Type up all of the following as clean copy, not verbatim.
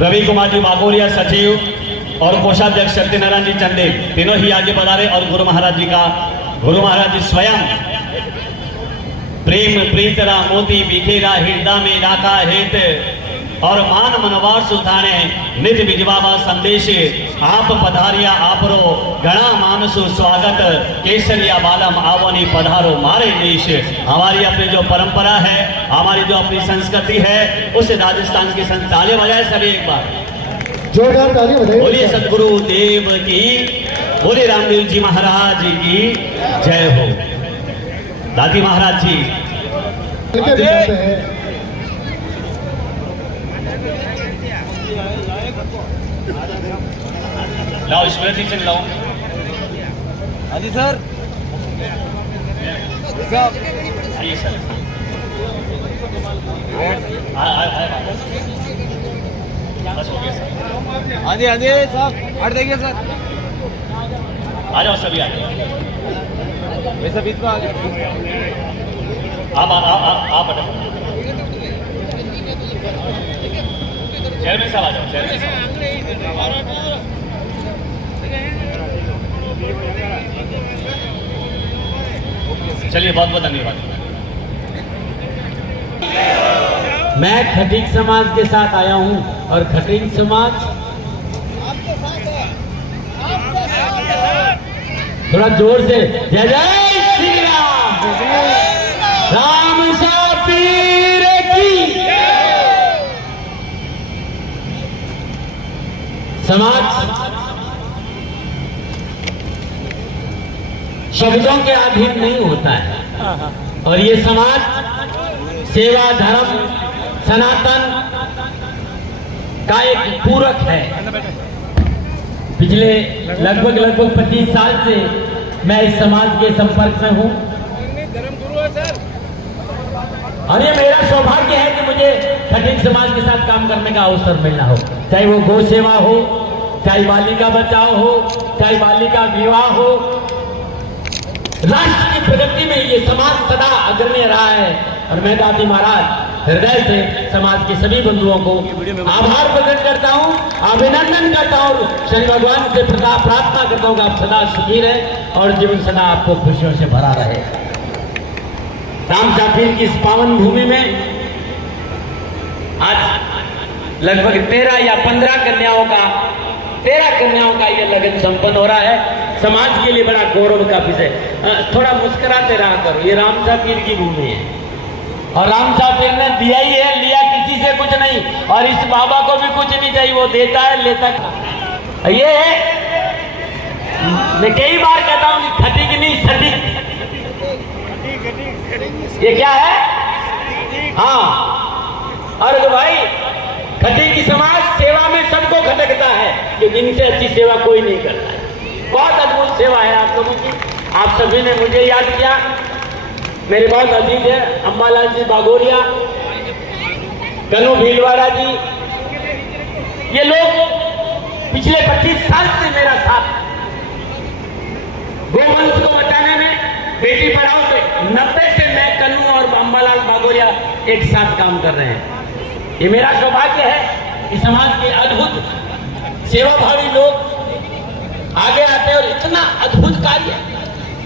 रवि कुमार जी बागोरिया सचिव और कोषाध्यक्ष सत्यनारायण जी चंदेल तीनों ही आगे बढ़ा रहे। और गुरु महाराज जी स्वयं प्रेम प्रीतरा मोती बिखेरा हृदय में राखा हेत और मान मनवार सुधाने निज विजवाबा संदेश आप पधारिया आपरो गणा मानसु स्वागत केसरिया बालम आवनी पधारो मारे देश। हमारी अपनी जो परंपरा है, हमारी जो अपनी संस्कृति है, उस राजस्थान की ताली बजाए सभी एक बार जोरदार ताली बजाइए। बोलिए सदगुरु देव की, बोले रामदेव जी महाराज की जय हो। दादी महाराज जी लाओ स्मृति चिन्ह लाओ। हाँ जी सर। आइए सर। बस हो गया सर। हाँ जी साहब हट देखिए सर। आ जाओ सभी आ जाओ। वैसे बीच में आ गए आप चेयरमैन साहब आ जाओ। चेयरमैन साहब चलिए, बहुत बहुत धन्यवाद। मैं खटीक समाज के साथ आया हूं और खटीक समाज थोड़ा जोर से जय जय श्री राम, राम सा पीर की। समाज शब्दों के अधीन नहीं होता है और ये समाज सेवा धर्म सनातन का एक पूरक है। पिछले लगभग 25 साल से मैं इस समाज के संपर्क में हूं और ये मेरा सौभाग्य है कि मुझे खटीक समाज के साथ काम करने का अवसर मिलना हो, चाहे वो गौ सेवा हो, चाहे बालिका बचाओ हो, चाहे बालिका विवाह हो। राष्ट्र की प्रगति में ये समाज सदा अग्रणी रहा है और मैं दादी महाराज हृदय से समाज के सभी बंधुओं को आभार प्रकट करता हूं, अभिनंदन करता हूं, शनि भगवान से प्रार्थना करता हूं कि आप सदा सुखी रहे और जीवन सदा आपको खुशियों से भरा रहे। राम जाफीर की इस पावन भूमि में आज लगभग 13 या 15 कन्याओं का ये लगन संपन्न हो रहा है। समाज के लिए बड़ा गौरव का विषय। थोड़ा मुस्कुराते रहा करो, ये राम जाफीर की भूमि है और राम जाफीर ने दिया ही है, लिया किसी से कुछ नहीं और इस बाबा को भी कुछ नहीं चाहिए, वो देता है लेता है। ये है, मैं कई बार कहता हूं कि खटीक नहीं सटीक। ये क्या है? हाँ, और भाई खटीक की समाज सेवा में सबको खटकता है क्योंकि इनसे अच्छी सेवा कोई नहीं करता है। बहुत अद्भुत सेवा है आप लोगों की। आप सभी ने मुझे याद किया, मेरे बहुत अजीज है अंबालाल जी बागोरिया, कन्नू भीलवाड़ा जी, ये लोग पिछले 25 साल से मेरा साथ गोवंश को बचाने में, बेटी पढ़ाओ पे 90 से मैं कन्नू और अंबालाल बागोरिया एक साथ काम कर रहे हैं। ये मेरा सौभाग्य है कि समाज के अद्भुत सेवाभावी लोग आगे आते हैं और इतना अद्भुत कार्य,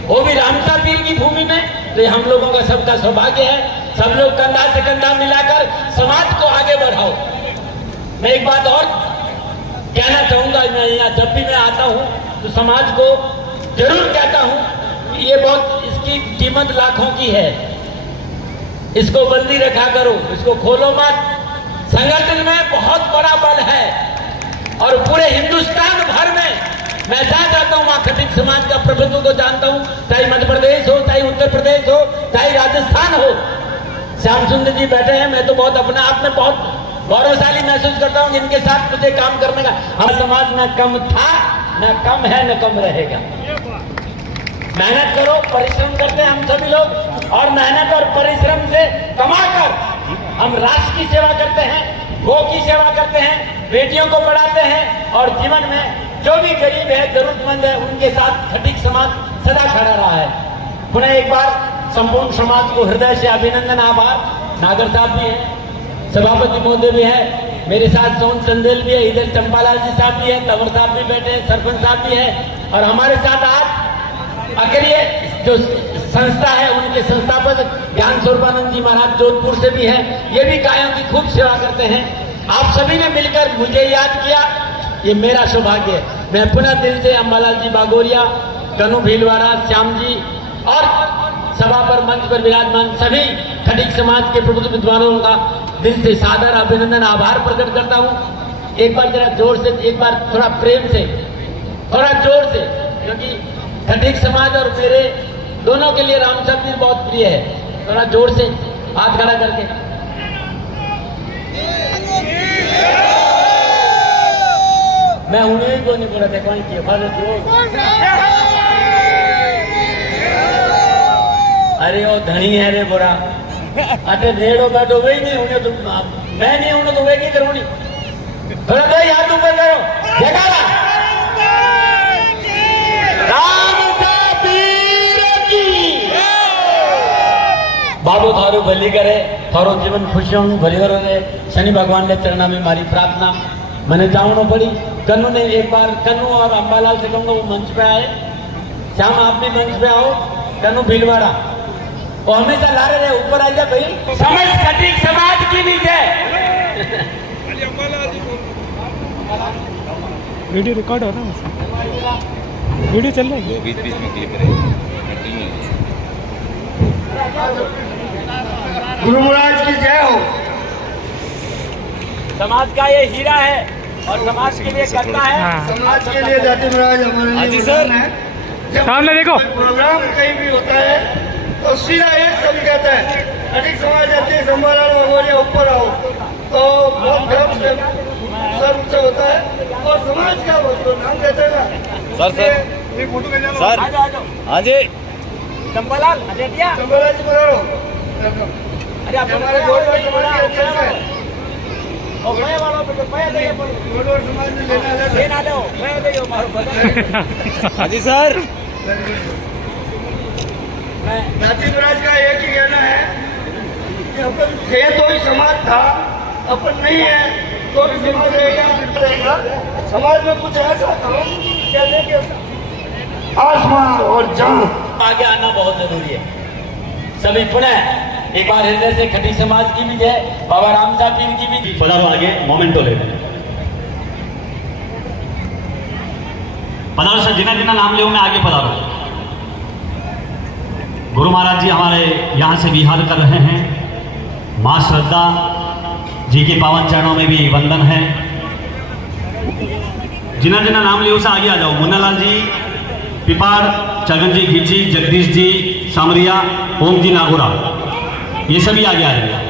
वो भी रामसा पीर की भूमि में, तो हम लोगों का सबका सौभाग्य है। सब लोग कंधा से कंधा मिलाकर समाज को आगे बढ़ाओ। मैं एक बात और कहना चाहूंगा, मैं यहाँ जब भी मैं आता हूँ तो समाज को जरूर कहता हूँ कि ये बहुत, इसकी कीमत लाखों की है, इसको बंदी रखा करो, इसको खोलो मत। संगठन में बहुत बड़ा बल है और पूरे हिंदुस्तान भर में मैं जहाँ जाता हूँ वहाँ खटीक समाज का प्रभुत्व को जानता हूँ, चाहे मध्य प्रदेश हो, चाहे उत्तर प्रदेश हो, चाहे राजस्थान हो। श्याम सुंदर जी बैठे हैं, मैं तो बहुत अपने आप में बहुत गौरवशाली महसूस करता हूँ जिनके साथ मुझे काम करने का। हमारा समाज न कम था, न कम है, न कम रहेगा। मेहनत करो, परिश्रम करते हैं हम सभी लोग और मेहनत और परिश्रम से कमाकर हम राष्ट्र की सेवा करते हैं, गौ की सेवा करते हैं, बेटियों को पढ़ाते हैं और जीवन में जो भी गरीब है, जरूरतमंद है, उनके साथ खटीक समाज सदा खड़ा रहा है। पुनः एक बार संपूर्ण समाज को हृदय से अभिनंदन, आभार। नागर साहब भी हैं, सभापति महोदय भी हैं, मेरे साथ सोन चंदेल भी है, इधर चंपालाल जी साहब भी है, तंवर साहब भी बैठे हैं, सरपंच साहब भी है, और हमारे साथ आज अकेले जो संस्था है उनके संस्थापक ज्ञान स्वरूपानंद जी महाराज जोधपुर से भी है, ये भी गायों की खूब सेवा करते हैं। आप सभी ने मिलकर मुझे याद किया, ये मेरा सौभाग्य है। मैं पुनः दिल से अंबालाल जी बागोरिया, कन्नू भीलवाड़ा, श्याम जी और सभा पर मंच पर विराजमान सभी खटीक समाज के प्रबुद्ध विद्वानों का दिल से सादर अभिनंदन आभार प्रकट करता हूँ। एक बार जरा जोर से, एक बार थोड़ा प्रेम से, थोड़ा जोर से, क्योंकि खटीक समाज और मेरे दोनों के लिए राम शब्द जी बहुत प्रिय है। थोड़ा जोर से हाथ खड़ा करके मैं उन्हें को नहीं बोला था कौन किया अरे वो धनी है रे बोरा अटे रेड़ो बैठो वही नहीं उन्हें तुम मैं नहीं उन्हें तो वही की करूँगी थोड़ा भाई हाथ ऊपर करो जगाला बाबू थारू भली करे, थारो जीवन खुशियों भली हो रहे। शनि भगवान ने चरणा में मारी प्रार्थना मैंने जाऊना पड़ी। कन्नू ने एक बार, कन्नू और अंबालाल से कहूँगा वो मंच पे आए, श्याम आप भी मंच पे आओ, कन्नू भीलवाड़ा वो हमेशा ला रहे ऊपर आ जा भाई। समझ खटीक समाज की भी है। वीडियो रिकॉर्ड हो रहा है, वीडियो चल रहा है, बीच बीच में क्लिप रहे। गुरु महाराज की जय हो। समाज का ये हीरा है और समाज के लिए करता है। समाज के लिए जाति महाराज हमारे लिए सर है। जब सामने देखो प्रोग्राम कहीं भी होता है तो सीधा एक शब्द कहता है खटीक समाज जाति संभाला बागोरिया ऊपर आओ, तो बहुत गर्व से सर्व से होता है और समाज का तो नाम कहते हैं सर हाँ जी चंपालाल अजय संभाला जी बनाओ। अरे आप हमारे गोलवर समाज के अध्यक्ष हैं। और मैं वालों पे तो मैं दे गोलवर समाज में लेना दो मैं दे मारो हाँ जी सर। जाति महाराज का एक ही कहना है कि अपन थे तो ही समाज था, अपन नहीं है तो भी समाज रहेगा। समाज में कुछ ऐसा करो कहते कि आसमान और जंग आगे आना बहुत जरूरी है। सभी पुनः एक बार हृदय से खटीक समाज की भी जय, बाबा रामदास पीर की भी। पधारो आगे मोमेंटो ले पधारो सर, जिना जिना नाम ले मैं आगे पधारो। गुरु महाराज जी हमारे यहाँ से विहार कर रहे हैं। माँ श्रद्धा जी के पावन चरणों में भी वंदन है। जिना जिना नाम लियो से आगे आ जाओ। मुन्नालाल जी पिपाड़, छगन जी घीची, जगदीश जी सामरिया, ओम जी नागोरा, ये सभी आगे आ जाएंगे।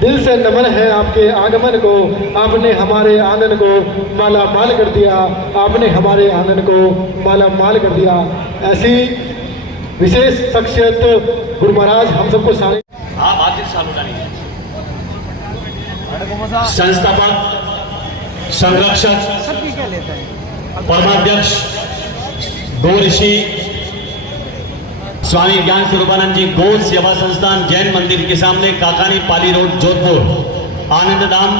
दिल से नमन है आपके आगमन को, आपने हमारे आंगन को माला माल कर दिया, आपने हमारे आंगन को माला माल कर दिया। ऐसी विशेष शख्सियत गुरु महाराज हम सबको सारे संस्थापक, संरक्षक, परमाध्यक्ष, दो ऋषि स्वामी ज्ञान स्वरूपानंद जी गो सेवा संस्थान जैन मंदिर के सामने काकानी पाली रोड जोधपुर, आनंद धाम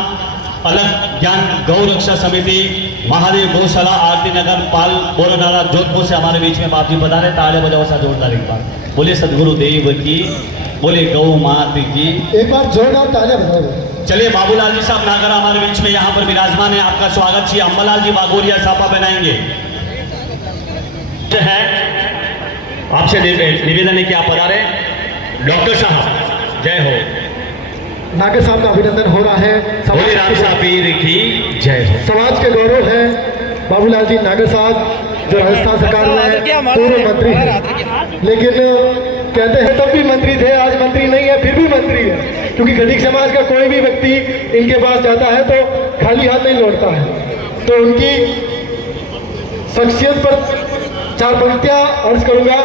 अलग ज्ञान गौ रक्षा समिति महादेव गौशाला आरती नगर पाल बोरनाला जोधपुर से हमारे बीच में बाप जी बता रहे। ताले बजाओ सा जोरदार एक बार बोले सदगुरु देव की, बोले गौ मात की, एक बार जोरदार तालियां बजाओ। चलिए बाबूलाल जी साहब नागर हमारे बीच में यहाँ पर विराजमान है, आपका स्वागत श्री अंबालाल जी बागोरिया सापा बनाएंगे। है आपसे निवेदन है कि आप पधारे। डॉक्टर साहब जय हो। नागर साहब का अभिनंदन हो रहा है। बोले राम साहब पीर की जय हो। समाज के गौरव है बाबूलाल जी नागर साहब, जो राजस्थान सरकार में पूर्व मंत्री है, लेकिन कहते हैं तब भी मंत्री थे, आज मंत्री नहीं है, फिर भी मंत्री है। क्योंकि खटीक समाज का कोई भी व्यक्ति इनके पास जाता है तो खाली हाथ नहीं लौटता है। तो उनकी शख्सियत पर चार पंक्तियां अर्ज करूंगा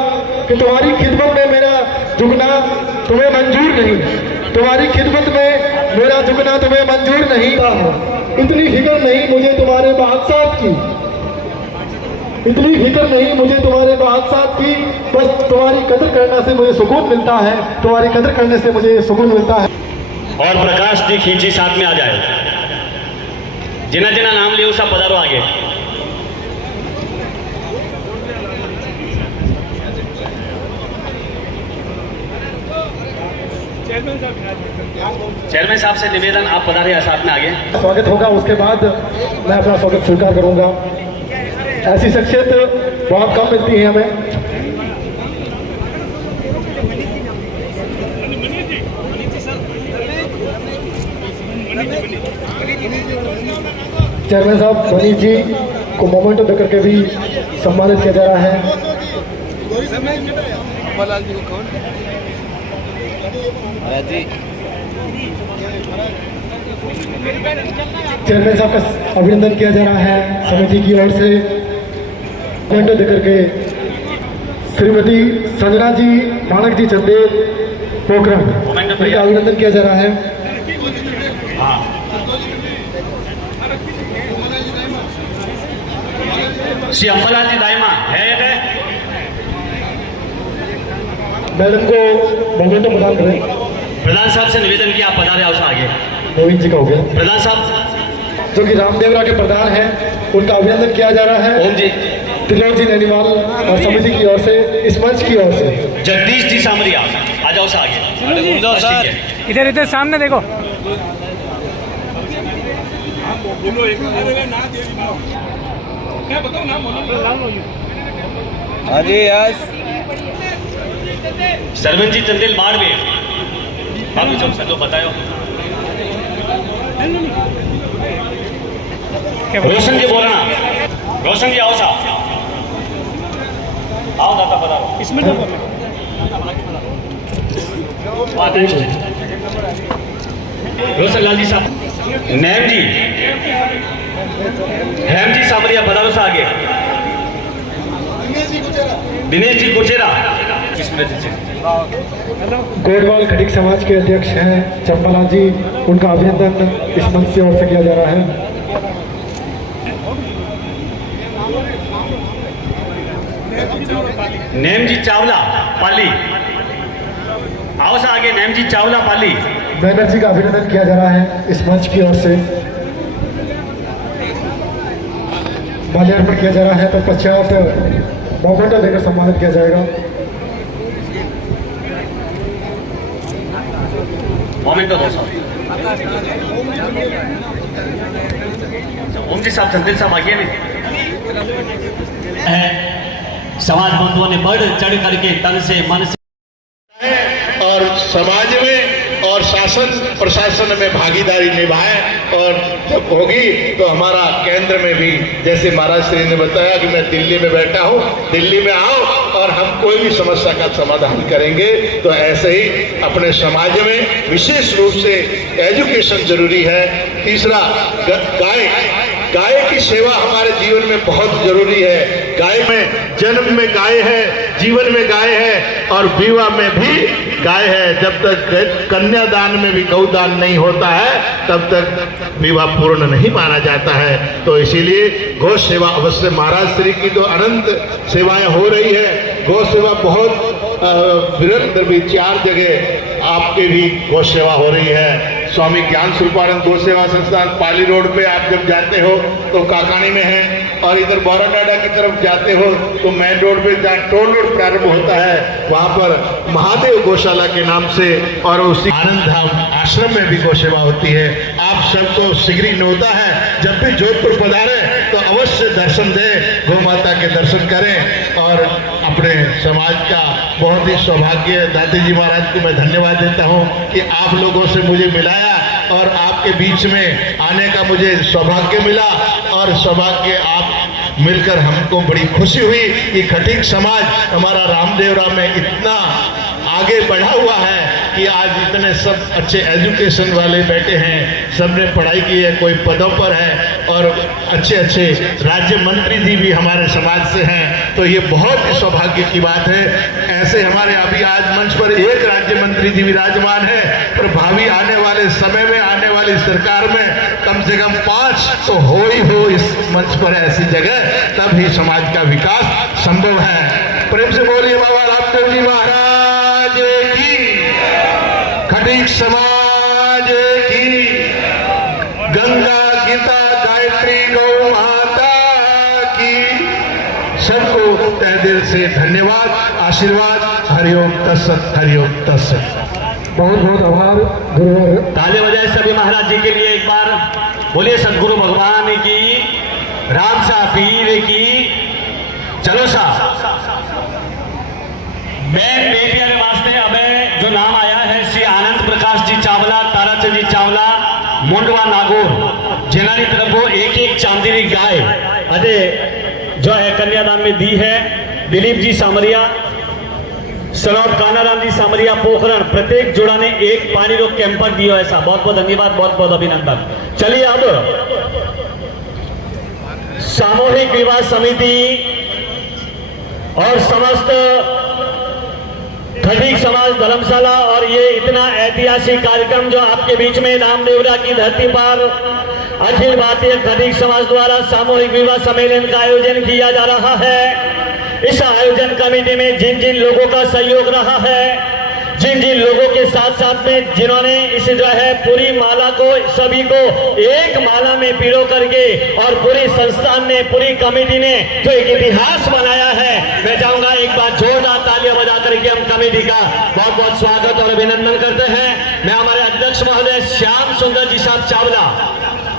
कि तुम्हारी खिदमत में मेरा झुकना तुम्हें मंजूर नहीं, तुम्हारी खिदमत में मेरा झुकना तुम्हें मंजूर नहीं। इतनी फिक्र नहीं मुझे तुम्हारे बादशाह की, इतनी फिक्र नहीं मुझे तुम्हारे बादशाह की, बस तुम्हारी कदर करने से मुझे सुकून मिलता है, तुम्हारी कदर करने से मुझे सुकून मिलता है। और प्रकाश जी खींची साथ में आ जाए, जिना जिना नाम लियो सब पधारो आगे। चेयरमैन साहब से निवेदन, आप पधारे साथ में आगे। स्वागत होगा, उसके बाद मैं अपना स्वागत स्वीकार करूंगा। ऐसी शख्सियत बहुत कम मिलती है हमें। चेयरमैन साहब मनीष जी को मोमेंटो देकर के भी सम्मानित किया जा रहा है। चेयरमैन साहब का अभिनंदन किया जा रहा है समिति की ओर से। मोमेंटो देकर के श्रीमती संजना जी मानक जी चंदेल पोखरण का अभिनंदन किया जा रहा है। श्री अम्बालाल जी दाइमा है मैडम को मोमेंटो प्रदान करें। प्रधान साहब से निवेदन किया, आप पधारे आओ आगे। गोविंद जी का हो गया। प्रधान साहब जो कि रामदेवरा के प्रधान हैं, उनका अभिनंदन किया जा रहा है। ओम जी, त्रिलोक जी नैनीवाल और समिति की ओर से, इस मंच की ओर से। जगदीश जी सामरिया आ जाओ आगे। सर इधर इधर सामने देखो। हाँ जी यस। सरवन जी चंदेल बाड़मेर, आप जब सर बतायो। रोशन जी बोलना, रोशन जी आओ साहब, आओ दाता बताओ। इसमें तो बोलो। रोशन लाल जी साहब, नैम जी, हेम जी सामरिया बदालो से आगे। दिनेश जी गुचेरा, गोडवाल खटीक समाज के अध्यक्ष हैं चंपालाल जी, उनका अभिनंदन इस मंच से ओर से किया जा रहा है। नेम जी चावला पाली, आओ सा आगे। नेम जी चावला पाली, बैनर्जी का अभिनंदन किया जा रहा है इस मंच की ओर से। माल्यार्पण किया जा रहा है, तत्पश्चात मोमेंटो देकर सम्मानित किया जाएगा। मोमेंटो दो साहब। ओम जी साहब, चंदेल साहब आगे नहीं है। समाज बंधुओं ने बढ़ चढ़ करके तन से मन से और समाज में और शासन प्रशासन में भागीदारी निभाएं, और जब होगी तो हमारा केंद्र में भी, जैसे महाराज श्री ने बताया कि मैं दिल्ली में बैठा हूँ, दिल्ली में आओ और हम कोई भी समस्या का समाधान करेंगे। तो ऐसे ही अपने समाज में विशेष रूप से एजुकेशन जरूरी है। तीसरा, गाय की सेवा हमारे जीवन में बहुत जरूरी है। गाय में जन्म में गाय है, जीवन में गाय है और विवाह में भी गाय है। जब तक कन्यादान में भी गौदान नहीं होता है तब तक विवाह पूर्ण नहीं माना जाता है। तो इसीलिए गौ सेवा अवश्य, महाराज श्री की तो अनंत सेवाएं हो रही है। गौ सेवा बहुत वीरेंद्र भी 4 जगह आपके भी गौ सेवा हो रही है। स्वामी ज्ञान स्वरूपानंद गौ सेवा संस्थान पाली रोड पे आप जब जाते हो तो काकानी में है, और इधर बौराडाडा की तरफ जाते हो तो मेन रोड पे जहाँ टोल रोड प्रारंभ होता है वहाँ पर महादेव गौशाला के नाम से और उसी आनंद धाम आश्रम में भी गौ सेवा होती है। आप सबको शीघ्र न्योता है, जब भी जोधपुर पधारे तो अवश्य दर्शन दें, गौ माता के दर्शन करें। और अपने समाज का बहुत ही सौभाग्य, दादी जी महाराज को मैं धन्यवाद देता हूँ कि आप लोगों से मुझे मिलाया और आपके बीच में आने का मुझे सौभाग्य मिला, और सौभाग्य आप मिलकर हमको बड़ी खुशी हुई कि खटीक समाज हमारा रामदेवरा में इतना आगे बढ़ा हुआ है कि आज इतने सब अच्छे एजुकेशन वाले बैठे हैं, सबने पढ़ाई की है, कोई पदों पर है और अच्छे अच्छे राज्य मंत्री जी भी हमारे समाज से हैं। तो ये बहुत ही सौभाग्य की बात है। ऐसे हमारे अभी आज मंच पर एक राज्य मंत्री जी विराजमान है, पर भावी आने वाले समय में, आने वाली सरकार में कम से कम 5 विकास तो हो ही हो इस मंच पर ऐसी जगह, तब ही समाज का विकास संभव है। प्रेम से बोलिए बाबा रामदेव जी महाराज की, खटीक समाज की, गंगा गीता गायत्री गौ माता की। सबको तहे दिल से धन्यवाद, आशीर्वाद। हरिओम तत्सत, हरिओम तत्सत। बहुत बहुत आभार गुरुवर। ताली बजाए सभी महाराज जी के लिए एक बार। बोलिए सदगुरु भगवान की, राम शाह पीर की। चलो सा मैं मीडिया के वास्ते अब जो नाम आया है श्री आनंद प्रकाश जी चावला, ताराचंद जी चावला, मुंडवा नागौर, जिन्होंने तरफ वो एक चांदी की गाय अरे जो है कन्यादान में दी है। दिलीप जी सामरिया, सनौत कानाराम जी सामरिया पोखरण, प्रत्येक जोड़ा ने एक पानी रोक कैंपर दिया। ऐसा बहुत बहुत धन्यवाद, बहुत बहुत अभिनंदन। चलिए अब सामूहिक विवाह समिति और समस्त खटीक समाज धर्मशाला और ये इतना ऐतिहासिक कार्यक्रम जो आपके बीच में नामदेवरा की धरती पर अखिल भारतीय खटीक समाज द्वारा सामूहिक विवाह सम्मेलन का आयोजन किया जा रहा है। इस आयोजन कमेटी में जिन जिन लोगों का सहयोग रहा है, जिन जिन लोगों के साथ साथ में जिन्होंने इस जो है पूरी माला को सभी को एक माला में पिरो करके और पूरी संस्थान ने, पूरी कमेटी ने जो एक इतिहास बनाया है, मैं चाहूंगा एक बार जोरदार तालियां बजा करके हम कमेटी का बहुत बहुत स्वागत और अभिनंदन करते हैं। मैं हमारे अध्यक्ष महोदय श्याम सुंदर जी साहब चावला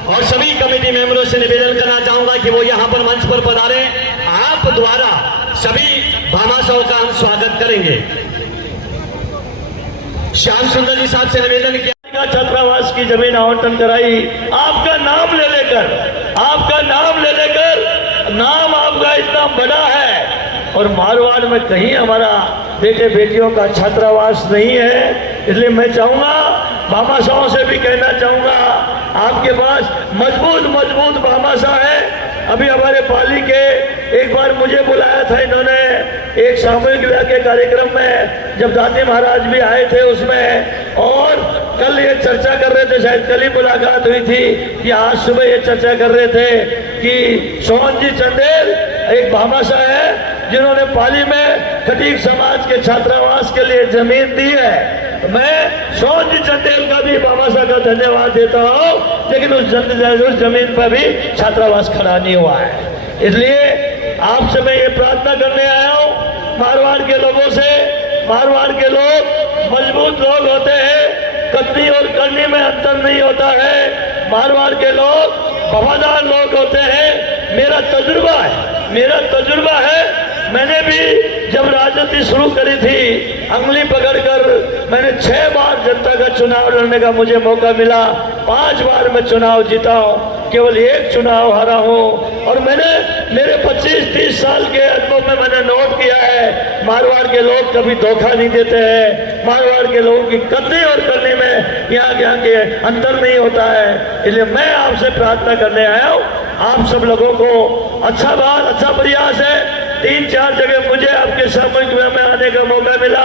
और सभी कमेटी मेंबरों से निवेदन करना चाहूंगा कि वो यहाँ पर मंच पर पधारे। आप द्वारा सभी भामाशाहों का हम स्वागत करेंगे। श्याम सुंदर जी साहब से निवेदन किया, छात्रावास की जमीन आवंटन कराई आपका नाम ले लेकर, आपका नाम ले लेकर। नाम आपका इतना बड़ा है और मारवाड़ में कहीं हमारा बेटे बेटियों का छात्रावास नहीं है। इसलिए मैं चाहूंगा, भामाशाहों से भी कहना चाहूंगा, आपके पास मजबूत मजबूत भामाशाह है। अभी हमारे पाली के एक बार मुझे बुलाया था इन्होंने एक सामूहिक विवाह के कार्यक्रम में, जब दादी महाराज भी आए थे उसमें, और कल ये चर्चा कर रहे थे, शायद कल ही मुलाकात हुई थी कि आज सुबह ये चर्चा कर रहे थे कि सोहन जी चंदेल एक भामाशाह है जिन्होंने पाली में खटीक समाज के छात्रावास के लिए जमीन दी है। मैं सोहन जी चंदेल का भी भामाशाह का धन्यवाद देता हूँ, लेकिन उस जमीन पर भी छात्रावास खड़ा नहीं हुआ है। इसलिए आपसे मैं ये प्रार्थना करने आया हूँ, मारवाड़ के लोगों से, मारवाड़ के लोग मजबूत लोग होते हैं, कतनी और करनी में अंतर नहीं होता है। मारवाड़ के लोग वफादार लोग होते हैं। मेरा तजुर्बा है। मैंने भी जब राजनीति शुरू करी थी, अंगुली पकड़कर मैंने 6 बार जनता का चुनाव लड़ने का मुझे मौका मिला। 5 बार मैं चुनाव जीता हूँ, केवल 1 चुनाव हारा हूँ। और मैंने मेरे 25-30 साल के अनुभव में मैंने नोट किया है, मारवाड़ के लोग कभी धोखा नहीं देते हैं। मारवाड़ के लोगों की कतनी और करने में यहाँ के अंतर नहीं होता है। इसलिए मैं आपसे प्रार्थना करने आया हूँ, आप सब लोगों को अच्छा प्रयास है। 3-4 जगह मुझे आपके सामूहिक विवाह में आने का मौका मिला,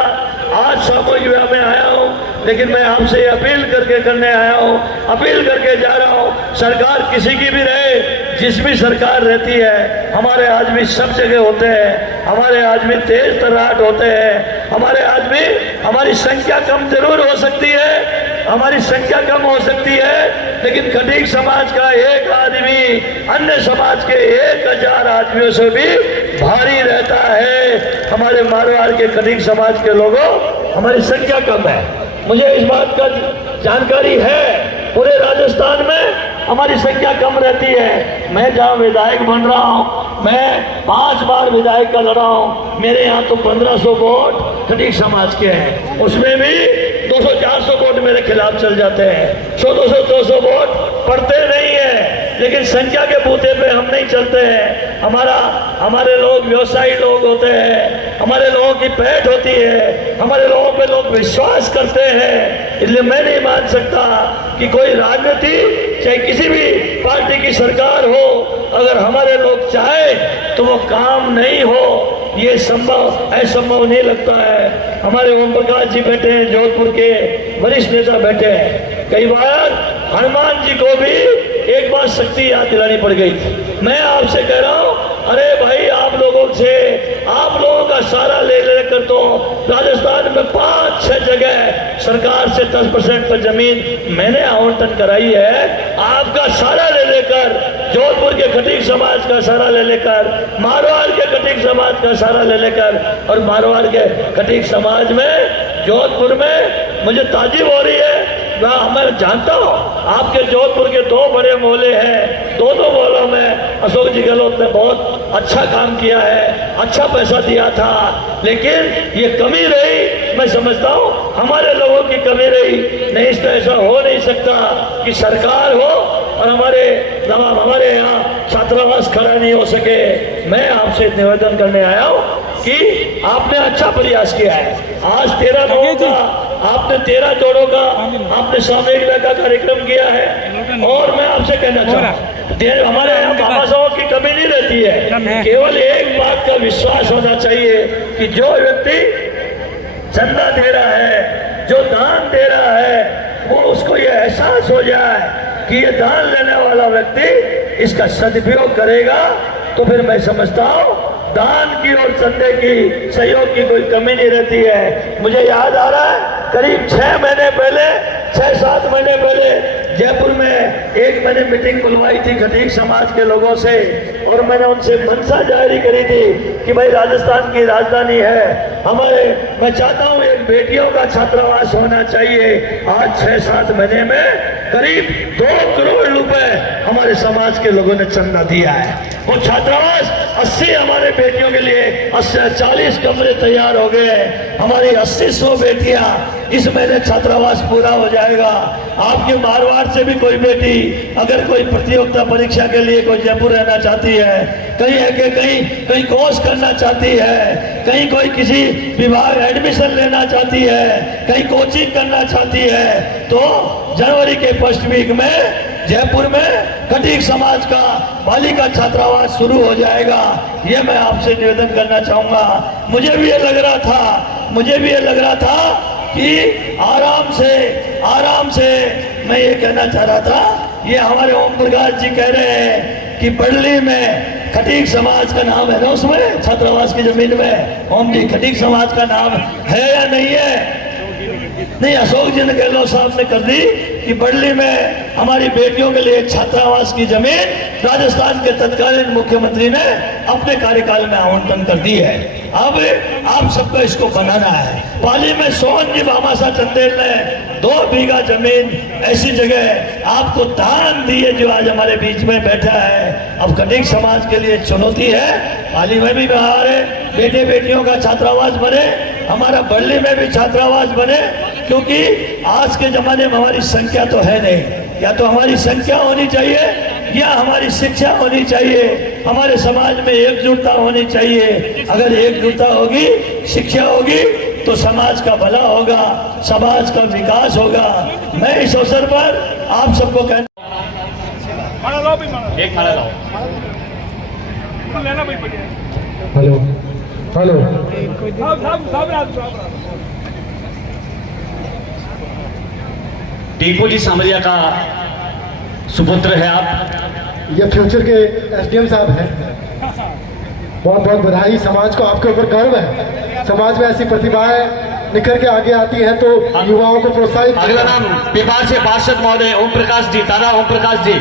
आज सामूहिक विवाह में आया हूँ, लेकिन मैं आपसे अपील करके करने आया हूँ, अपील करके जा रहा हूँ। सरकार किसी की भी रहे, जिस भी सरकार रहती है, हमारे आदमी सब जगह होते हैं, हमारे आदमी तेज तर्राट होते हैं, हमारे आदमी, हमारी संख्या कम जरूर हो सकती है, हमारी संख्या कम हो सकती है, लेकिन खटीक समाज का एक आदमी अन्य समाज के 1000 आदमियों से भी भारी रहता है। हमारे मारवाड़ के खटीक समाज के लोगों, हमारी संख्या कम है, मुझे इस बात का जानकारी है। पूरे राजस्थान में हमारी संख्या कम रहती है। मैं जहाँ विधायक बन रहा हूँ, मैं 5 बार विधायक का लड़ा हूँ, मेरे यहाँ तो 1500 वोट खटीक समाज के हैं, उसमें भी 200-400 वोट मेरे खिलाफ चल जाते हैं। 100-200 वोट पड़ते नहीं है, लेकिन संख्या के बूते पे हम नहीं चलते हैं। हमारे लोग व्यवसायी लोग होते हैं, हमारे लोगों की पैठ होती है, हमारे लोगों पे लोग विश्वास करते हैं। इसलिए मैं नहीं मान सकता कि कोई राजनीति, चाहे किसी भी पार्टी की सरकार हो, अगर हमारे लोग चाहे तो वो काम नहीं हो, ये असंभव नहीं लगता है। हमारे ओम प्रकाश जी बैठे हैं, जोधपुर के वरिष्ठ नेता बैठे हैं। कई बार हनुमान जी को भी एक बार युवा शक्ति याद दिलानी पड़ गई थी। मैं आपसे कह रहा हूँ, अरे भाई आप लोगों का सहारा ले लेकर तो राजस्थान में 5-6 जगह सरकार से 10% पर जमीन मैंने आवंटन कराई है। आपका सहारा ले लेकर, जोधपुर के खटीक समाज का सहारा ले लेकर, मारवाड़ के खटीक समाज का सहारा ले लेकर, और मारवाड़ के खटीक समाज में जोधपुर में मुझे ताज्जुब हो रही है। मैं जानता हूँ आपके जोधपुर के 2 बड़े मोहल्ले हैं, दोनों मोहल्लों में अशोक जी गहलोत ने बहुत अच्छा काम किया है, अच्छा पैसा दिया था, लेकिन ये कमी रही। मैं समझता हूँ हमारे लोगों की कमी रही। नहीं तो ऐसा हो नहीं सकता कि सरकार हो और हमारे यहाँ छात्रावास खड़ा नहीं हो सके। मैं आपसे निवेदन करने आया हूँ कि आपने अच्छा प्रयास किया है। आज 13 लोगों का आपने 13 जोड़ों का आपने सामूहिक का कार्यक्रम किया है। और मैं आपसे कहना चाहूँ, हमारे यहाँ बाबा साहब की कमी नहीं रहती है। केवल एक बात का विश्वास होना चाहिए कि जो व्यक्ति चंदा दे रहा है, जो दान दे रहा है, वो उसको ये एहसास हो जाए कि ये दान लेने वाला व्यक्ति इसका सदुपयोग करेगा, तो फिर मैं समझता हूँ दान की और चंदे की, सहयोग की कोई कमी नहीं रहती है। मुझे याद आ रहा है करीब 6 महीने पहले, 6-7 महीने पहले जयपुर में एक मैंने मीटिंग बुलवाई थी खटीक समाज के लोगों से, और मैंने उनसे मंशा जारी करी थी कि भाई राजस्थान की राजधानी है मैं चाहता हूँ एक बेटियों का छात्रावास होना चाहिए। आज 6-7 महीने में करीब 2 करोड़ रुपए हमारे समाज के लोगों ने चंदा दिया है। वो छात्रावास 80 हमारे बेटियों के लिए 40 कमरे तैयार हो गए। हमारी 80-100 बेटियां इस महीने छात्रावास पूरा हो जाएगा। आपके मारवाड़ से भी कोई बेटी अगर कोई प्रतियोगिता परीक्षा के लिए कोई जयपुर रहना चाहती है, कहीं कोर्स करना चाहती है, कहीं कोई किसी विभाग एडमिशन लेना चाहती है, कहीं कोचिंग करना चाहती है, तो जनवरी के फर्स्ट वीक में जयपुर में खटीक समाज का बालिका छात्रावास शुरू हो जाएगा। ये मैं आपसे निवेदन करना चाहूंगा। मुझे भी ये लग रहा था कि आराम से मैं ये कहना चाह रहा था, ये हमारे ओम प्रकाश जी कह रहे हैं कि बड़ली में खटीक समाज का नाम है ना, उसमें छात्रावास की जमीन में। ओम जी, खटीक समाज का नाम है या नहीं है? नहीं, अशोक जी ने गहलोत साहब ने कर दी कि बड़ली में हमारी बेटियों के लिए छात्रावास की जमीन राजस्थान के तत्कालीन मुख्यमंत्री ने अपने कार्यकाल में आवंटन कर दी है। अब आप सबको इसको बनाना है। पाली में सोहन जी भामाशाह चंदेल ने 2 बीघा जमीन ऐसी जगह आपको दान दी है, जो आज हमारे बीच में बैठा है। अब खटीक समाज के लिए चुनौती है, पाली में भी हमारे बेटे बेटियों का छात्रावास बने, हमारा बड़ली में भी छात्रावास बने, क्योंकि आज के जमाने में हमारी संख्या तो है नहीं। या तो हमारी संख्या होनी चाहिए या हमारी शिक्षा होनी चाहिए। हमारे समाज में एकजुटता होनी चाहिए। अगर एकजुटता होगी, शिक्षा होगी, तो समाज का भला होगा, समाज का विकास होगा। मैं इस अवसर पर आप सबको कहना हेलो टीपू जी सामरिया का सुपुत्र है आप। ये फ्यूचर के एसडीएम साहब हैं। बहुत बहुत बधाई। समाज को आपके ऊपर गर्व है। समाज में ऐसी प्रतिभाएं निखर के आगे आती हैं तो युवाओं को प्रोत्साहित। अगला नाम पिपार से पार्षद महोदय ओम प्रकाश जी, दादा ओम प्रकाश जी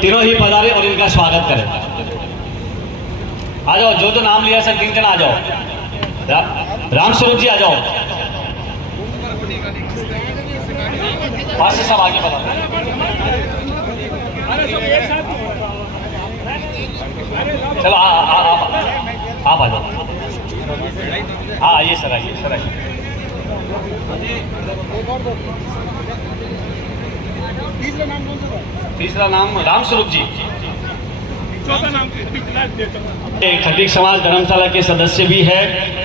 तीनों ही पधारे और इनका स्वागत करें। आ जाओ, जो नाम लिया सर 3 जन आ जाओ। राम स्वरूप जी आ जाओ। सब आगे बढ़ा। चलो आप आ जाओ। हाँ, आइए सर, आइए। तीसरा नाम राम स्वरूप जी। खटीक समाज धर्मशाला के सदस्य भी है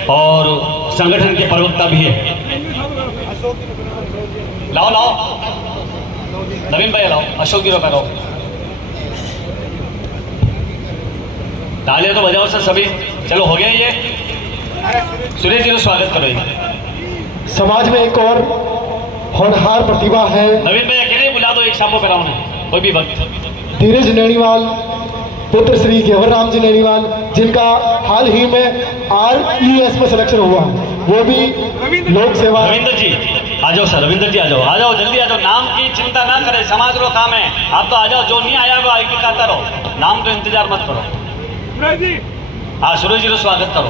और संगठन के प्रवक्ता भी है। लाओ नवीन भाई, लाओ अशोक जी, लाओ तालियां तो बजाओ सर सभी। चलो हो गया ये। सुरेश जी को स्वागत करो। समाज में एक और होनहार प्रतिभा है। नवीन भाई अकेले बुला दो एक छापो कराओ ने कोई भी वक्त। धीरज नैनीवाल पुत्र श्री घेवर राम जी नैनीवाल, जिनका हाल ही में RES में सिलेक्शन हुआ, वो भी लोक सेवा। रविंद्र जी आ जाओ सर, रविंद्र जी आ जाओ जल्दी आ जाओ। नाम की चिंता ना करें, समाज रो काम है, आप तो आ जाओ। जो नहीं आया वो आई के कहता रहो, नाम तो इंतजार मत करो। हाँ सूरज जी को स्वागत करो।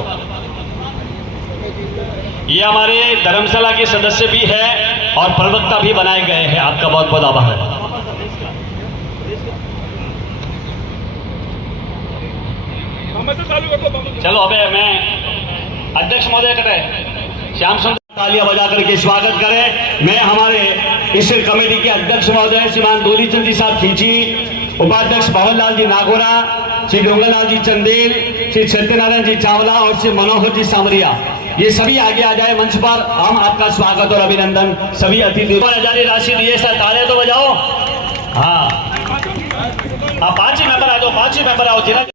ये हमारे धर्मशाला के सदस्य भी है और प्रवक्ता भी बनाए गए हैं, आपका बहुत बहुत आभार है। चलो अबे मैं अध्यक्ष महोदय कटे श्याम सुंदर तालियां बजा करके स्वागत करें। मैं हमारे इस कमेटी के अध्यक्ष महोदय श्रीमान दूलीचंद जी साहब खींची, उपाध्यक्ष भवनलाल जी नागोरा, श्री डोंगरलाल जी चंदेल, श्री सत्यनारायण जी चावला और श्री मनोहर जी सामरिया, ये सभी आगे आ जाए मंच पर। हम आपका स्वागत और अभिनंदन सभी अतिथि। हजारी राशि दिए सर, तालियां तो बजाओ। हाँ 5 ही मेंबर आ जाओ, 5 ही मेंबर आओ।